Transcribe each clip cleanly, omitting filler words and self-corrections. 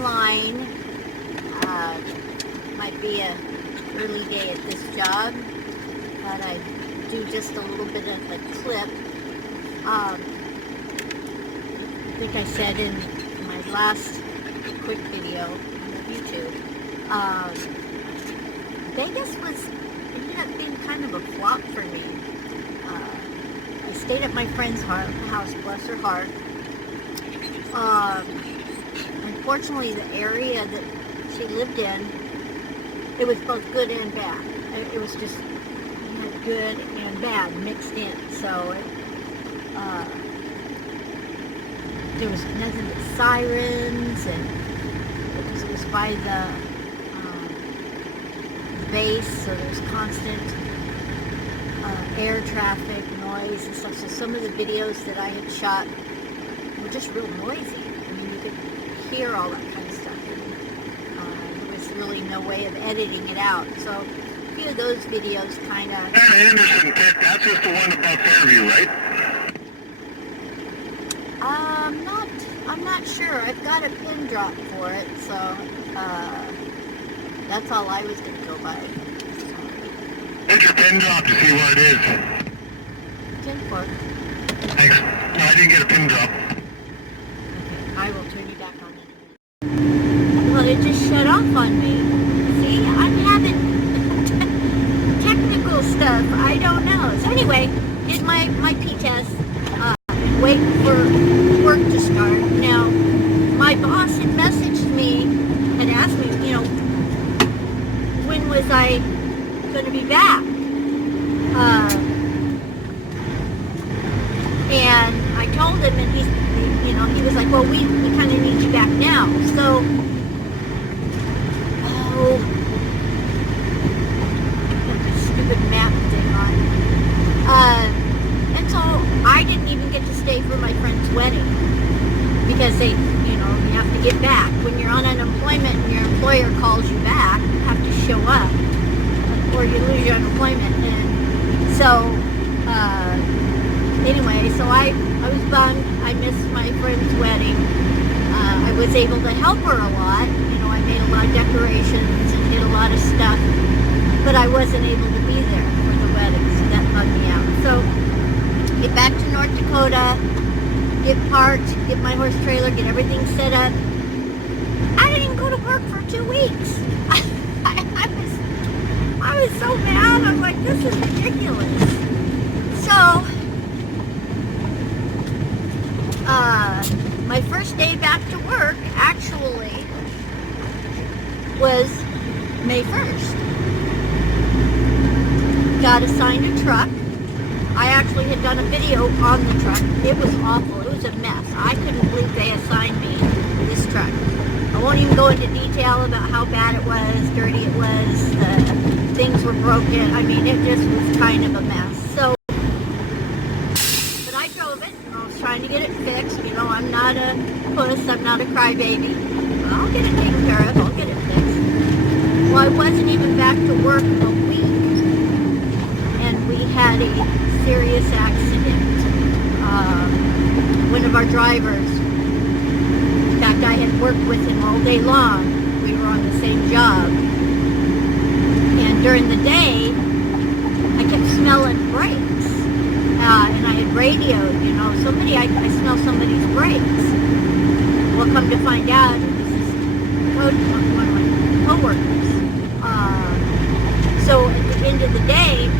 online. Might be a early day at this job, but I do just a little bit of the clip. I think I said in my last quick video on YouTube, Vegas ended up being kind of a flop for me. I stayed at my friend's house, bless her heart. Unfortunately, the area that she lived in, it was both good and bad. It was just good and bad mixed in. So there was nothing but sirens, and because it was by the base, so there's constant air traffic, noise, and stuff. So some of the videos that I had shot were just real noisy. I mean, you could hear all that kind of stuff. And there was really no way of editing it out. So a few of those videos kind of... Anderson pit, that's just the one above Fairview, right? I'm not sure. I've got a pin drop for it, so that's all I was going to go by. Get your pin drop to see where it is. 10-4. Thanks. No, I didn't get a pin drop. Okay, I will turn you back on in a minute. Well, it just shut off on me. See, I'm having technical stuff. I don't know. So anyway, did my P-test and wait for work to start. Now, my boss had messaged me and asked me, when was I going to be back? And I told him, and he was like, well, we kind of need you back now. So, got my stupid map thing on. And so I didn't even get to stay for my friend's wedding because you have to get back. When you're on unemployment and your employer calls you back, you have to show up or you lose your unemployment. And so, anyway, so I was bummed. I missed my friend's wedding. I was able to help her a lot. I made a lot of decorations and did a lot of stuff, but I wasn't able to be there for the wedding, so that bugged me out. So, get back to North Dakota, get parked, get my horse trailer, get everything set up. I didn't go to work for 2 weeks. I was so mad. I was like, this is ridiculous. So, my first day back to work actually was May 1st. Got assigned a truck. I actually had done a video on the truck. It was awful. It was a mess. I couldn't believe they assigned me this truck. I won't even go into detail about how bad it was, dirty it was, things were broken. I mean, it just was kind of a mess. So, but I drove it. I was trying to get it fixed. I'm not a puss. I'm not a crybaby. I'll get it taken care of. I'll get it fixed. Well, I wasn't even back to work a week, and we had a serious accident. One of our drivers, in fact, I had worked with him all day long. We were on the same job. And during the day, I kept smelling brakes. And I had radioed, I smell somebody's brakes. Well, come to find out, it was one of my co-workers. So at the end of the day,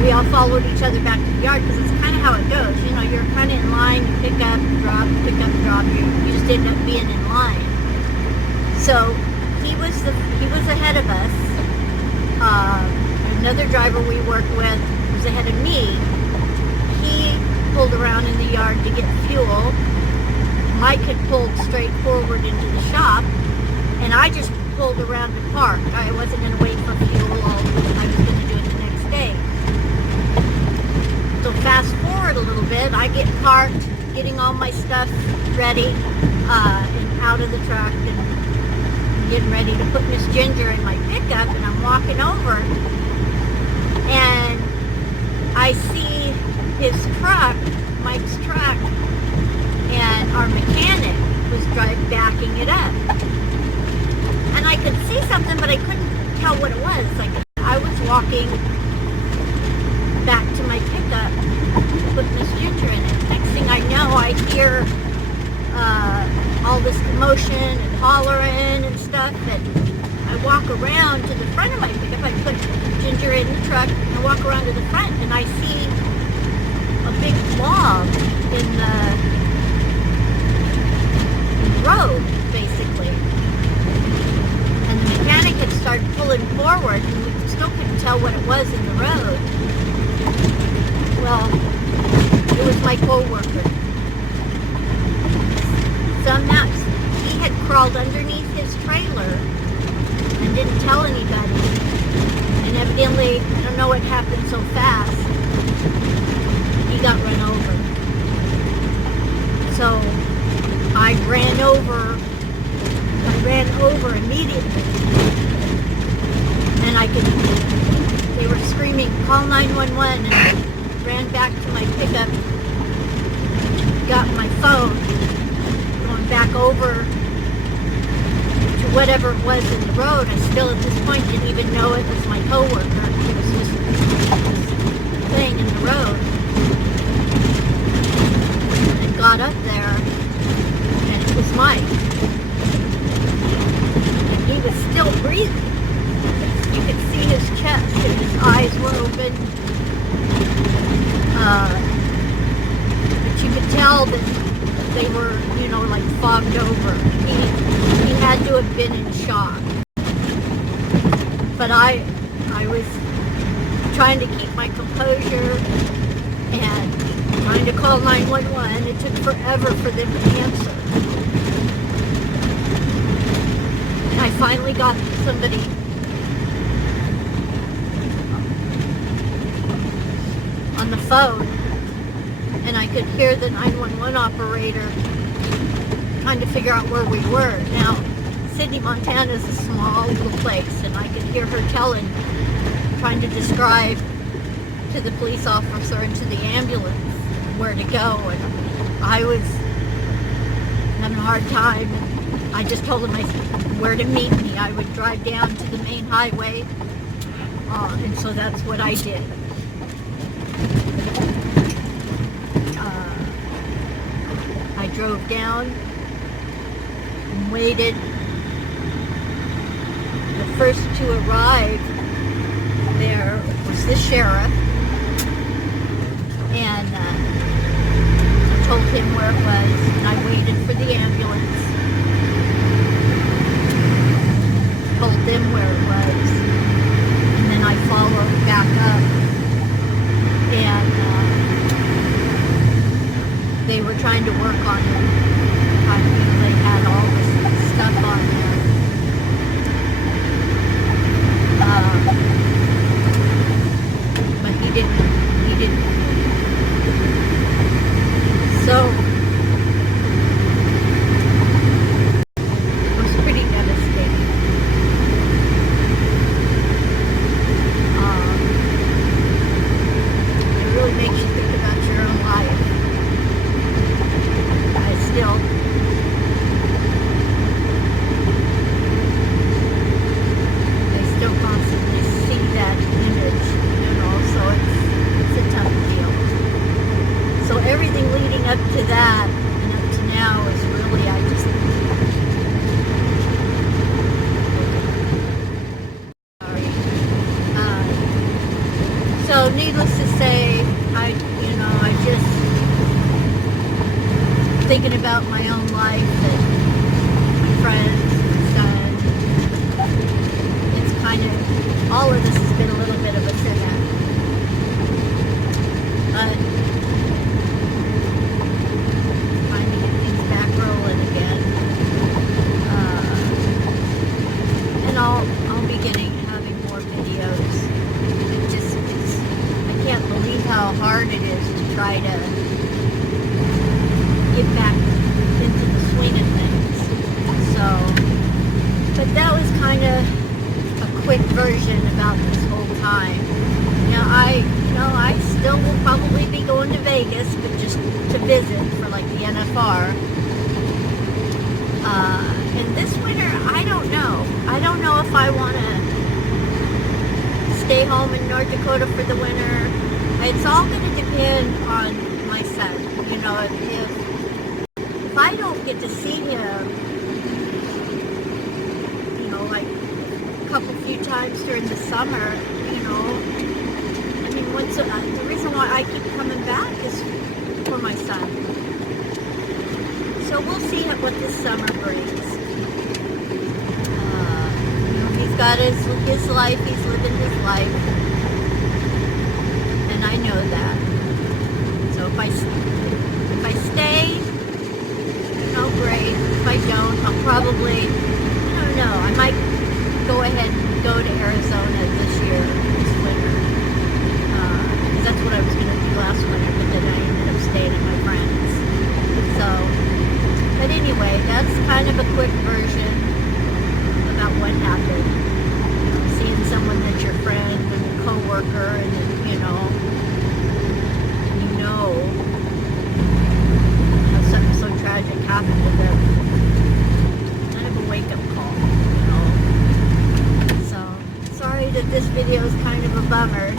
we all followed each other back to the yard because it's kind of how it goes. You're kind of in line, you pick up, drop, pick up, drop. You just end up being in line. So he was ahead of us. Another driver we worked with was ahead of me. He pulled around in the yard to get fuel. Mike had pulled straight forward into the shop, and I just pulled around to park. I wasn't going to wait for fuel. I was going to do it the next day. So fast forward a little bit, I get parked, getting all my stuff ready, and out of the truck, and getting ready to put Miss Ginger in my pickup, and I'm walking over, and I see his truck, Mike's truck, and our mechanic was backing it up. And I could see something, but I couldn't tell what it was. Like, I was walking back to my pickup to put Miss Ginger in it. Next thing I know, I hear all this commotion and hollering and stuff, and I walk around to the front of my pickup. I put Ginger in the truck, and I walk around to the front, and I see a big blob in the road, basically. And the mechanic had started pulling forward, and we still couldn't tell what it was in the road. Well, it was my co-worker. Somehow he had crawled underneath his trailer and didn't tell anybody. And evidently, I don't know what happened so fast, he got run over. So I ran over immediately. And they were screaming, call 911, and I ran back to my pickup, got my phone, going back over to whatever it was in the road. I still at this point didn't even know it was my coworker. It was just this thing in the road. And I got up there, and it was Mike. And he was still breathing. You could see his chest, and his eyes were open. But you could tell that they were, like fogged over. He had to have been in shock. But I was trying to keep my composure and trying to call 911. It took forever for them to answer. And I finally got somebody on the phone, and I could hear the 911 operator trying to figure out where we were. Now, Sidney, Montana is a small little place, and I could hear her trying to describe to the police officer and to the ambulance where to go, and I was having a hard time. I just told them where to meet me. I would drive down to the main highway, and so that's what I did. I drove down and waited. The first to arrive there was the sheriff, and I told him where it was, and I waited for the ambulance, told them where it was, and then I followed back up, and they were trying to work on him. I knew they had all this stuff on there. But he didn't. So it was pretty devastating. It really makes you think about your own life. I still constantly see that image, so it's a tough deal. So everything leading up to that and up to now is really, sorry. So needless to say, I just thinking about my own life and my friends, my son. It's kind of, all of this has been a little bit of a sinner. But trying to get things back rolling again. And I'll be having more videos. I can't believe how hard it is to try to get back into the swing of things. So, but that was kind of a quick version about this whole time. Now, I still will probably be going to Vegas, but just to visit for like the NFR. And this winter, I don't know. I don't know if I want to stay home in North Dakota for the winter. It's all going to depend on my son. You know, if I don't get to see him, you know, like a few times during the summer, you know, I mean, the reason why I keep coming back is for my son. So we'll see what this summer brings. You know, he's got his life, he's living his life, and I know that. So if I stay, you know, great. If I don't, I'll probably, I don't know, I might go ahead and go to Arizona this year, this winter. Because that's what I was going to do last winter, but then I ended up staying at my friend's. So, but anyway, that's kind of a quick version about what happened. You know, seeing someone that's your friend and a coworker, and you know how something so tragic happened to them. Kind of a wake-up call, you know. So sorry that this video is kind of a bummer.